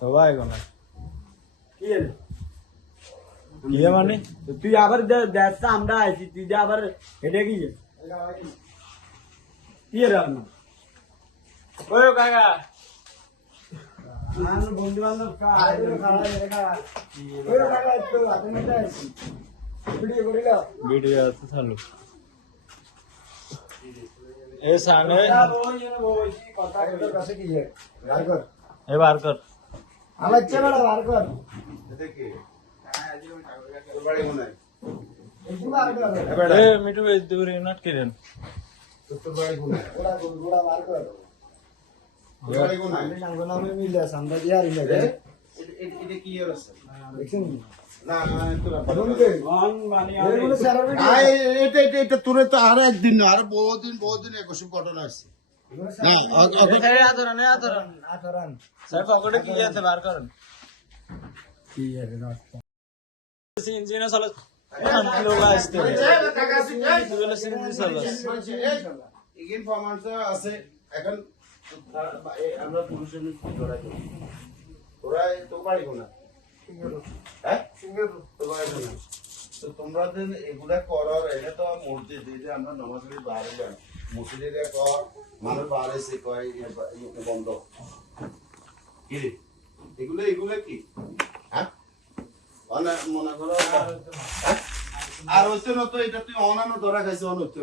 তো ভাই কোন কি রে কি মানে তুই আবার দেখ আমরা আইছি তুই যে আবার হেঁটে গিয়ে কি রে আপনি ওই কাকা বন্ধু বান্ধব ভিডিও আছে চালু এ সামনে এ বার কর আমার ইচ্ছে বেড়া বার কর এ মিঠু এই দূরে নাট করেন তোরে তো আরো একদিন না আরো বহুদিন একুশে ঘটনা আছে স্যার পকেটে কি আছে বার করেন সিনজিনা চলে লোক আসতে এগেন প্রমাণ আছে এখন আমরা পুলিশের ধরাই দেবো ওরা তো পারিব না হ্যাঁ তো পারিব না তো তোমরা এগুলা করার এটা তো মসজিদ এই যে আমরা নামাজ পড়ি বাইরে যাই মসজিদে কর মানুষ বাইরে সে কয় বন্ধ কি রে এগুলা কি হ্যাঁ মনে করো আর হচ্ছে না তো এটা তুই অনানো ধরা খাইছে অনত্য